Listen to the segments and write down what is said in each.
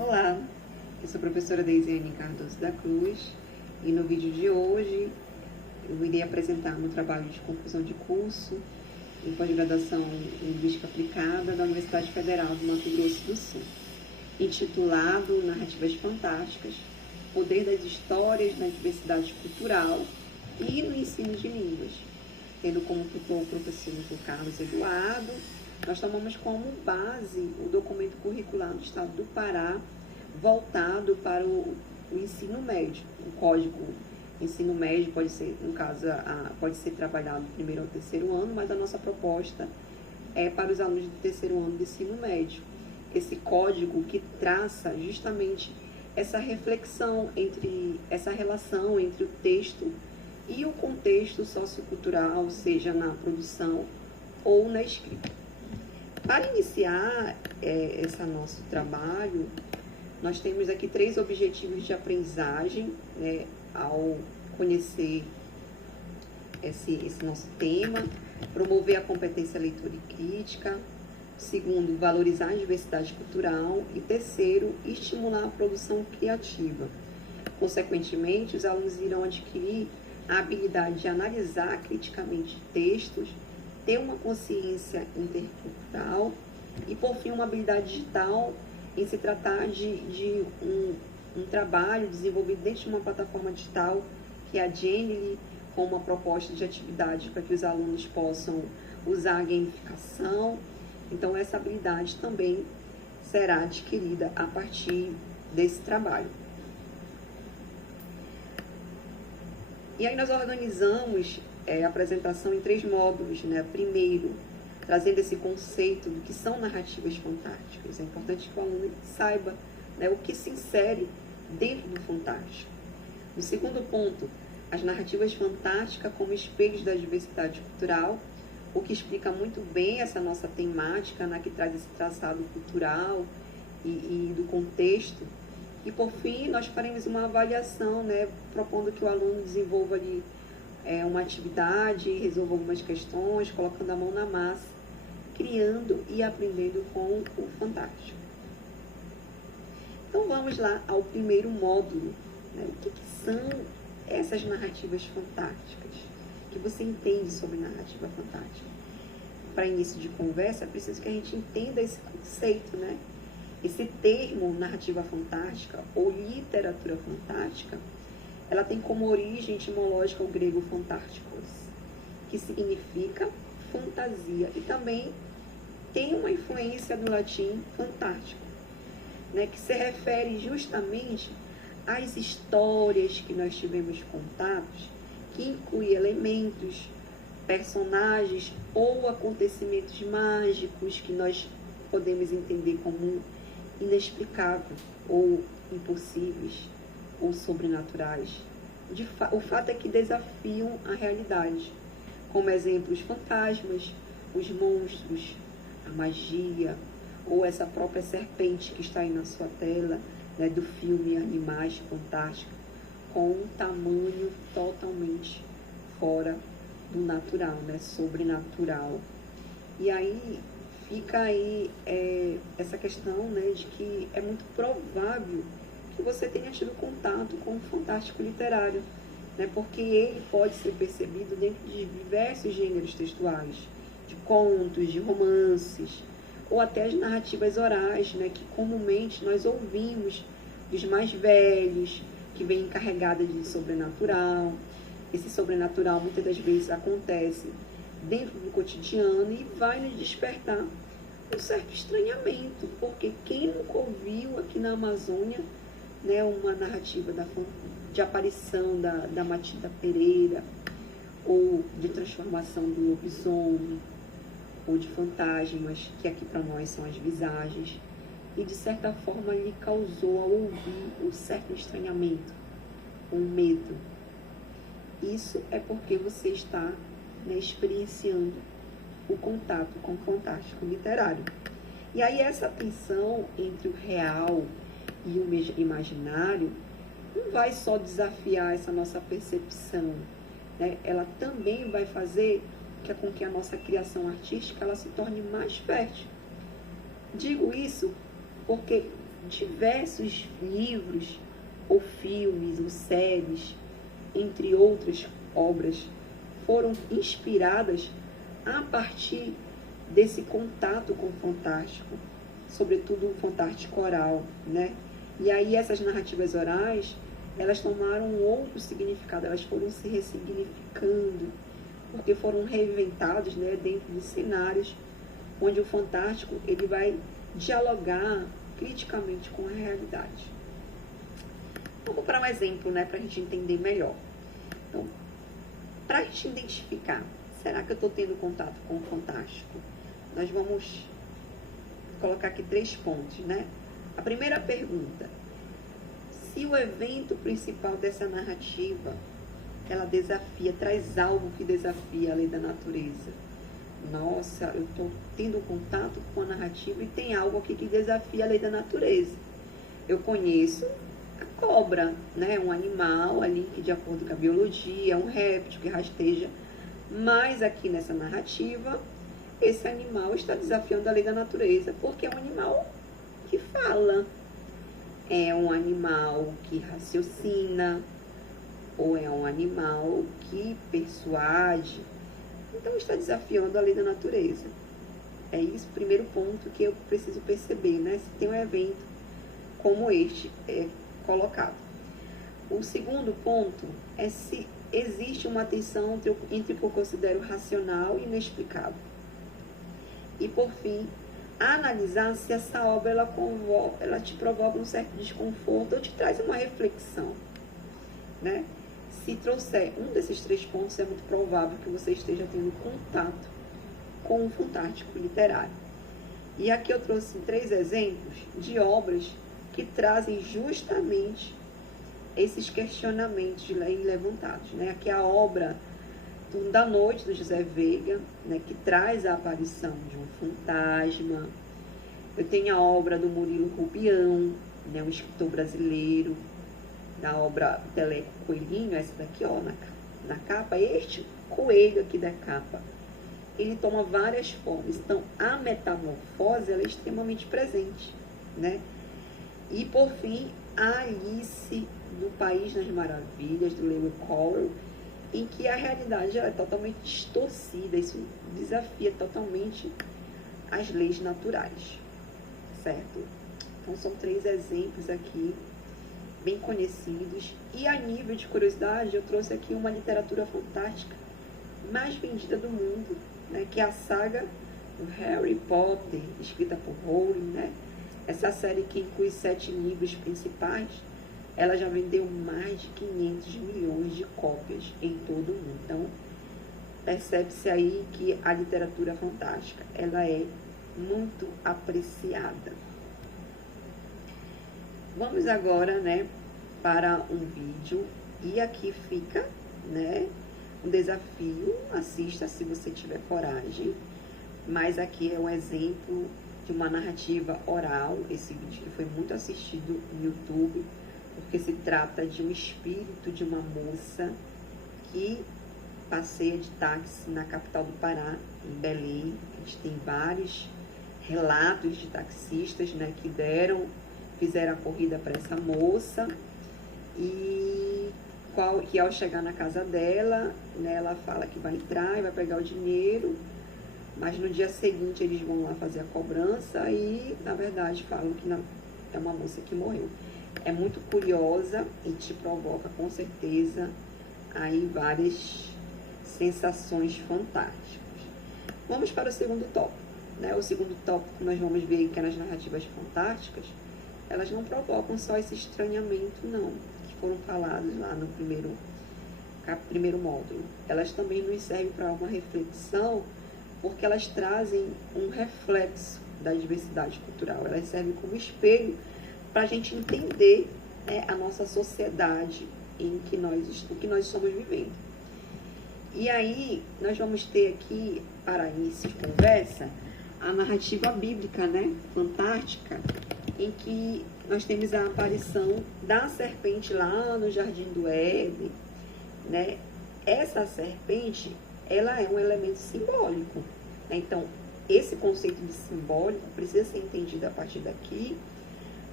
Olá, eu sou a professora Deisiane Cardoso da Cruz e no vídeo de hoje eu irei apresentar meu trabalho de conclusão de curso em pós-graduação em Linguística Aplicada da Universidade Federal do Mato Grosso do Sul, intitulado Narrativas Fantásticas, Poder das Histórias na Diversidade Cultural e no Ensino de Línguas. Tendo como tutor o professor Carlos Eduardo, nós tomamos como base o documento curricular do Estado do Pará, voltado para o ensino médio. O código ensino médio pode ser, no caso, pode ser trabalhado do primeiro ao terceiro ano, mas a nossa proposta é para os alunos do terceiro ano do ensino médio. Esse código que traça justamente essa reflexão essa relação entre o texto e o contexto sociocultural, seja na produção ou na escrita. Para iniciar esse nosso trabalho, nós temos aqui 3 objetivos de aprendizagem, né, ao conhecer esse nosso tema: promover a competência leitura e crítica, segundo, valorizar a diversidade cultural e terceiro, estimular a produção criativa. Consequentemente, os alunos irão adquirir a habilidade de analisar criticamente textos, ter uma consciência intercultural e, por fim, uma habilidade digital em se tratar de um trabalho desenvolvido dentro de uma plataforma digital, que é a Genially, com uma proposta de atividade para que os alunos possam usar a gamificação. Então, essa habilidade também será adquirida a partir desse trabalho. E aí nós organizamos a apresentação em 3 módulos, né? Primeiro, trazendo esse conceito do que são narrativas fantásticas. É importante que o aluno saiba, né, o que se insere dentro do fantástico. No segundo ponto, as narrativas fantásticas como espelhos da diversidade cultural, o que explica muito bem essa nossa temática, né, que traz esse traçado cultural e do contexto. E, por fim, nós faremos uma avaliação, né, propondo que o aluno desenvolva ali uma atividade, resolva algumas questões, colocando a mão na massa, criando e aprendendo com o fantástico. Então, vamos lá ao primeiro módulo, né? O que são essas narrativas fantásticas? O que você entende sobre narrativa fantástica? Para início de conversa, é preciso que a gente entenda esse conceito, né? Esse termo, narrativa fantástica ou literatura fantástica, ela tem como origem etimológica o grego fantasticos, que significa fantasia, e também tem uma influência do latim fantástico, né, que se refere justamente às histórias que nós tivemos contatos, que inclui elementos, personagens ou acontecimentos mágicos que nós podemos entender como inexplicável ou impossíveis ou sobrenaturais. O fato é que desafiam a realidade, como exemplo os fantasmas, os monstros, a magia, ou essa própria serpente que está aí na sua tela, né, do filme Animais Fantásticos, com um tamanho totalmente fora do natural, né, sobrenatural. E aí fica aí essa questão, né, de que é muito provável que você tenha tido contato com o fantástico literário, né, porque ele pode ser percebido dentro de diversos gêneros textuais, de contos, de romances, ou até as narrativas orais, né, que comumente nós ouvimos dos mais velhos, que vem encarregada de sobrenatural. Esse sobrenatural muitas das vezes acontece dentro do cotidiano e vai nos despertar um certo estranhamento, porque quem nunca ouviu aqui na Amazônia, né, uma narrativa de aparição da Matilda Pereira, ou de transformação do lobisomem, ou de fantasmas, que aqui para nós são as visagens, e de certa forma lhe causou ao ouvir um certo estranhamento, um medo. Isso é porque você está, né, experienciando o contato com o fantástico literário. E aí essa tensão entre o real e o imaginário não vai só desafiar essa nossa percepção, né? Ela também vai fazer com que a nossa criação artística ela se torne mais fértil. Digo isso porque diversos livros, ou filmes, ou séries, entre outras obras, foram inspiradas a partir desse contato com o fantástico, sobretudo o fantástico oral, né? E aí essas narrativas orais, elas tomaram um outro significado, elas foram se ressignificando, porque foram reinventados, né, dentro de cenários onde o fantástico ele vai dialogar criticamente com a realidade. Vamos para um exemplo, né, para a gente entender melhor. Então, para a gente identificar, será que eu estou tendo contato com o fantástico? Nós vamos colocar aqui 3 pontos, né? A primeira pergunta: se o evento principal dessa narrativa, ela desafia, traz algo que desafia a lei da natureza. Nossa, eu estou tendo contato com a narrativa e tem algo aqui que desafia a lei da natureza. Eu conheço a cobra, né? Um animal ali que, de acordo com a biologia, é um réptil que rasteja. Mas aqui nessa narrativa, esse animal está desafiando a lei da natureza, porque é um animal que fala, é um animal que raciocina, ou é um animal que persuade. Então está desafiando a lei da natureza. É isso o primeiro ponto que eu preciso perceber, né? Se tem um evento como este colocado. O segundo ponto é se existe uma tensão entre o que eu considero racional e inexplicável. E por fim, analisar se essa obra ela te provoca um certo desconforto ou te traz uma reflexão, né? Se trouxer um desses 3 pontos, é muito provável que você esteja tendo contato com um fantástico literário. E aqui eu trouxe 3 exemplos de obras que trazem justamente esses questionamentos levantados, né? Aqui é a obra Turno da Noite, do José Veiga, né, que traz a aparição de um fantasma. Eu tenho a obra do Murilo Rubião, né, um escritor brasileiro, da obra Teleco Coelhinho, essa daqui, ó, na capa, este coelho aqui da capa, ele toma várias formas. Então, a metamorfose, ela é extremamente presente, né? E, por fim, a Alice no País das Maravilhas, do Lewis Carroll, em que a realidade é totalmente distorcida, isso desafia totalmente as leis naturais, certo? Então, são 3 exemplos aqui, bem conhecidos. E a nível de curiosidade, eu trouxe aqui uma literatura fantástica mais vendida do mundo, né, que é a saga do Harry Potter, escrita por Rowling, né? Essa série que inclui 7 livros principais, ela já vendeu mais de 500 milhões de cópias em todo o mundo. Então, percebe-se aí que a literatura fantástica, ela é muito apreciada. Vamos agora, né, para um vídeo, e aqui fica, né, um desafio. Assista se você tiver coragem, mas aqui é um exemplo de uma narrativa oral. Esse vídeo que foi muito assistido no YouTube, porque se trata de um espírito de uma moça que passeia de táxi na capital do Pará, em Belém. A gente tem vários relatos de taxistas, né, que fizeram a corrida para essa moça, e que ao chegar na casa dela, né, ela fala que vai entrar e vai pegar o dinheiro, mas no dia seguinte eles vão lá fazer a cobrança e, na verdade, falam que não, é uma moça que morreu. É muito curiosa e te provoca, com certeza, aí várias sensações fantásticas. Vamos para o segundo tópico, né? O segundo tópico que nós vamos ver que é nas narrativas fantásticas, elas não provocam só esse estranhamento, não, que foram falados lá no primeiro módulo. Elas também nos servem para uma reflexão, porque elas trazem um reflexo da diversidade cultural. Elas servem como espelho para a gente entender, né, a nossa sociedade em que nós estamos vivendo. E aí, nós vamos ter aqui, para início de conversa, a narrativa bíblica, né, fantástica, em que nós temos a aparição da serpente lá no Jardim do Éden, né? Essa serpente, ela é um elemento simbólico, né? Então, esse conceito de simbólico precisa ser entendido a partir daqui,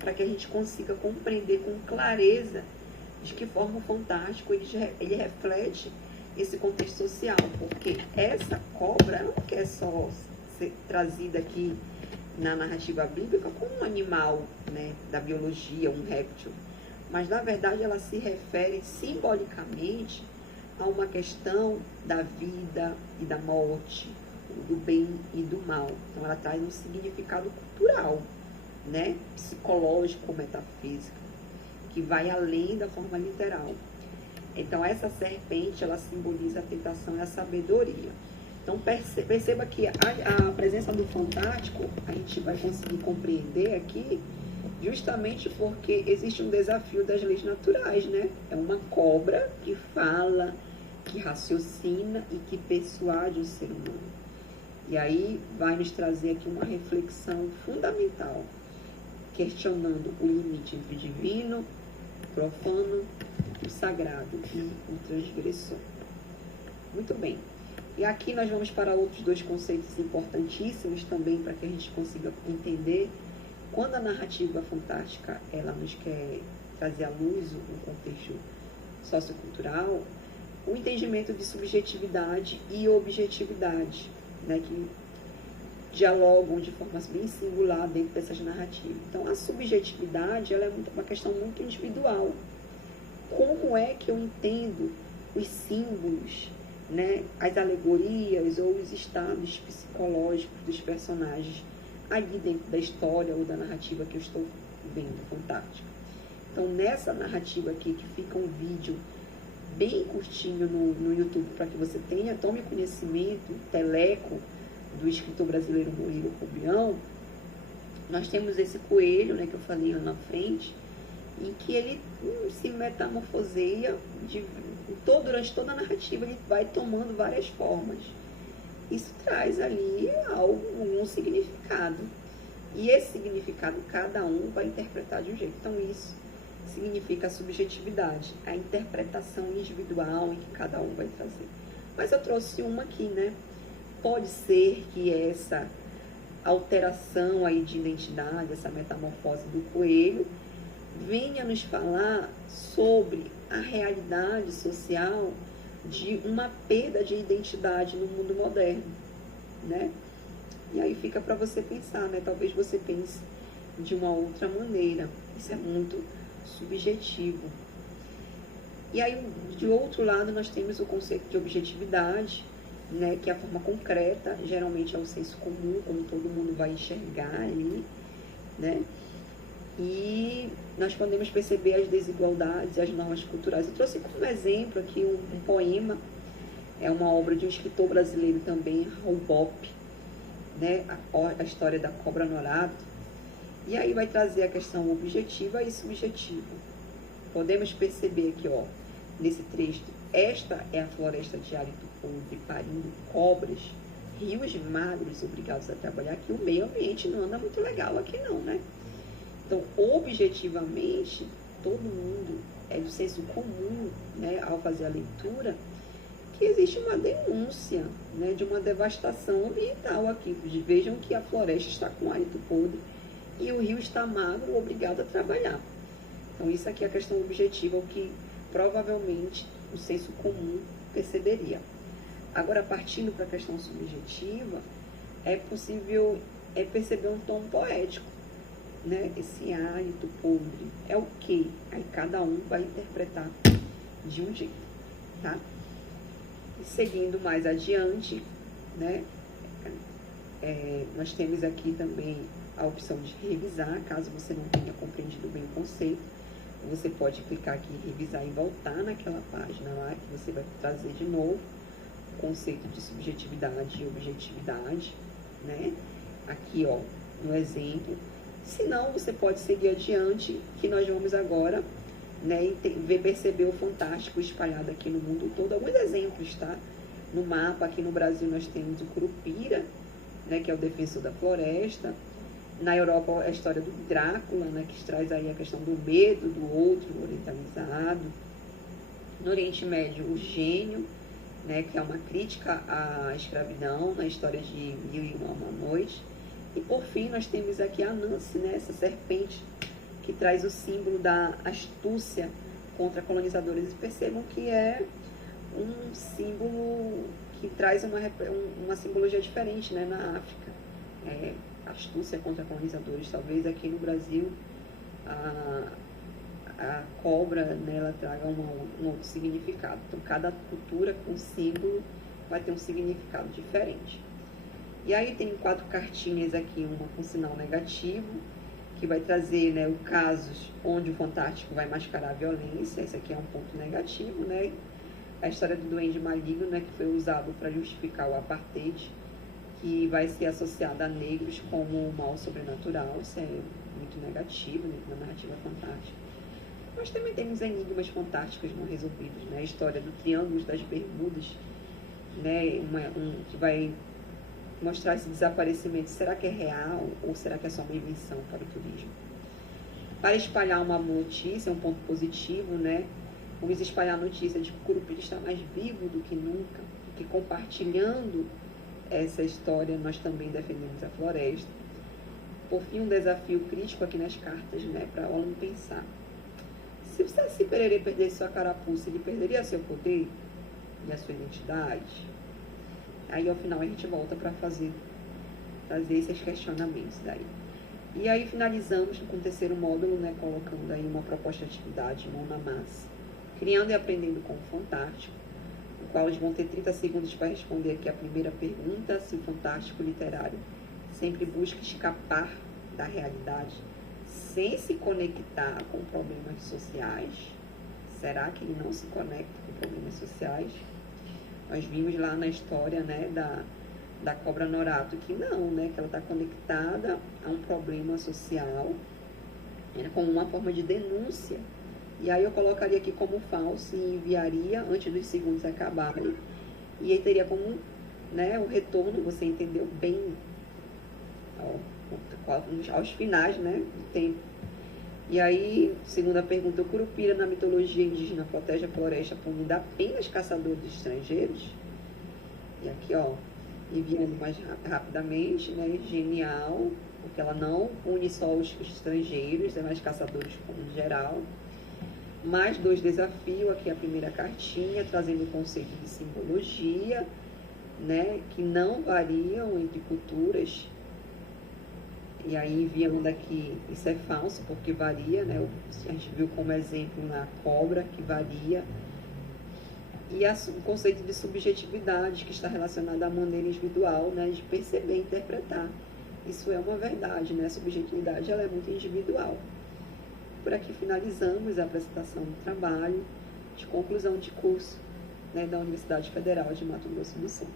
para que a gente consiga compreender com clareza de que forma o fantástico ele reflete esse contexto social, porque essa cobra não quer só ser trazida aqui na narrativa bíblica como um animal, né, da biologia, um réptil, mas na verdade ela se refere simbolicamente a uma questão da vida e da morte, do bem e do mal. Então ela traz um significado cultural, né, psicológico, metafísico, que vai além da forma literal. Então essa serpente, ela simboliza a tentação e a sabedoria. Então perceba que a presença do fantástico a gente vai conseguir compreender aqui justamente porque existe um desafio das leis naturais, né? É uma cobra que fala, que raciocina e que persuade o ser humano. E aí vai nos trazer aqui uma reflexão fundamental, questionando o limite entre o divino, o profano, o sagrado e o transgressor. Muito bem. E aqui nós vamos para outros dois conceitos importantíssimos também para que a gente consiga entender quando a narrativa fantástica ela nos quer trazer à luz um contexto sociocultural, o entendimento de subjetividade e objetividade, né, que dialogam de forma bem singular dentro dessas narrativas. Então, a subjetividade ela é uma questão muito individual. Como é que eu entendo os símbolos, né, as alegorias ou os estados psicológicos dos personagens ali dentro da história ou da narrativa que eu estou vendo, fantástica. Então, nessa narrativa aqui, que fica um vídeo bem curtinho no YouTube, para que você tome conhecimento, teleco, do escritor brasileiro Murilo Coubrião, nós temos esse coelho, né, que eu falei lá na frente, em que ele se metamorfoseia durante toda a narrativa, ele vai tomando várias formas. Isso traz ali um significado. E esse significado, cada um vai interpretar de um jeito. Então, isso significa a subjetividade, a interpretação individual em que cada um vai trazer. Mas eu trouxe uma aqui, né? Pode ser que essa alteração aí de identidade, essa metamorfose do coelho, venha nos falar sobre a realidade social de uma perda de identidade no mundo moderno, né? E aí fica para você pensar, né? Talvez você pense de uma outra maneira. Isso é muito subjetivo. E aí, de outro lado, nós temos o conceito de objetividade, né? Que é a forma concreta, geralmente é o senso comum, como todo mundo vai enxergar ali, né? E nós podemos perceber as desigualdades e as normas culturais. Eu trouxe como exemplo aqui um poema, é uma obra de um escritor brasileiro também, Raul Bopp, né? A história da cobra no arado. E aí vai trazer a questão objetiva e subjetiva. Podemos perceber aqui, ó, nesse trecho, esta é a floresta de hálito podre, parindo cobras, rios magros obrigados a trabalhar, que o meio ambiente não anda muito legal aqui não, né? Então, objetivamente, todo mundo é do senso comum, né, ao fazer a leitura, que existe uma denúncia, né, de uma devastação ambiental aqui. Vejam que a floresta está com hálito podre e o rio está magro, obrigado a trabalhar. Então, isso aqui é a questão objetiva, o que provavelmente o senso comum perceberia. Agora, partindo para a questão subjetiva, é possível perceber um tom poético, né? Esse hálito podre é o quê? Aí cada um vai interpretar de um jeito, tá? E seguindo mais adiante, né? Nós temos aqui também a opção de revisar, caso você não tenha compreendido bem o conceito. Você pode clicar aqui em revisar e voltar naquela página lá, que você vai trazer de novo o conceito de subjetividade e objetividade, né? Aqui, ó, no exemplo. Se não, você pode seguir adiante, que nós vamos agora, né, perceber o fantástico espalhado aqui no mundo todo. Alguns exemplos, tá? No mapa, aqui no Brasil, nós temos o Curupira, né, que é o defensor da floresta. Na Europa, a história do Drácula, né, que traz aí a questão do medo do outro orientalizado. No Oriente Médio, o Gênio, né, que é uma crítica à escravidão, na história de Mil e Uma Noite. E por fim, nós temos aqui a Nancy, né, essa serpente que traz o símbolo da astúcia contra colonizadores. E percebam que é um símbolo que traz uma simbologia diferente, né, na África. Astúcia contra colonizadores. Talvez aqui no Brasil a cobra, né, ela traga um outro significado. Então, cada cultura com símbolo vai ter um significado diferente. E aí tem 4 cartinhas aqui, uma com sinal negativo, que vai trazer, né, casos onde o fantástico vai mascarar a violência. Esse aqui é um ponto negativo, né? A história do duende maligno, né, que foi usado para justificar o apartheid, que vai ser associado a negros como um mal sobrenatural. Isso é muito negativo, né, na narrativa fantástica. Nós também temos enigmas fantásticos não resolvidos, né? A história do Triângulo das Bermudas, né, que vai mostrar esse desaparecimento. Será que é real ou será que é só uma invenção para o turismo? Para espalhar uma notícia, um ponto positivo, né? Vamos espalhar a notícia de que o Curupira está mais vivo do que nunca, porque compartilhando essa história nós também defendemos a floresta. Por fim, um desafio crítico aqui nas cartas, né, para o aluno pensar. Se o Saci Pererê perdesse sua carapuça, ele perderia seu poder e a sua identidade? Aí, ao final, a gente volta para fazer esses questionamentos daí. E aí, finalizamos com o terceiro módulo, né, colocando aí uma proposta de atividade, mão na massa. Criando e aprendendo com o fantástico, no qual eles vão ter 30 segundos para responder aqui a primeira pergunta, se o fantástico literário sempre busca escapar da realidade sem se conectar com problemas sociais. Será que ele não se conecta com problemas sociais? Nós vimos lá na história, né, da cobra Norato que não, né, que ela está conectada a um problema social, né, como uma forma de denúncia. E aí eu colocaria aqui como falso e enviaria antes dos segundos acabarem. E aí teria como, né, o retorno, você entendeu bem aos finais, né, do tempo. E aí, segunda pergunta, o Curupira na mitologia indígena protege a floresta punindo apenas caçadores estrangeiros? E aqui, ó, enviando mais rapidamente, né, genial, porque ela não pune só os estrangeiros, é mais caçadores em geral. Mais 2 desafios, aqui a primeira cartinha, trazendo o conceito de simbologia, né, que não variam entre culturas. E aí enviando aqui, isso é falso, porque varia, né? A gente viu como exemplo na cobra, que varia. E o conceito de subjetividade, que está relacionado à maneira individual, né, de perceber e interpretar. Isso é uma verdade, né? A subjetividade, ela é muito individual. Por aqui finalizamos a apresentação do trabalho de conclusão de curso, né, da Universidade Federal de Mato Grosso do Sul.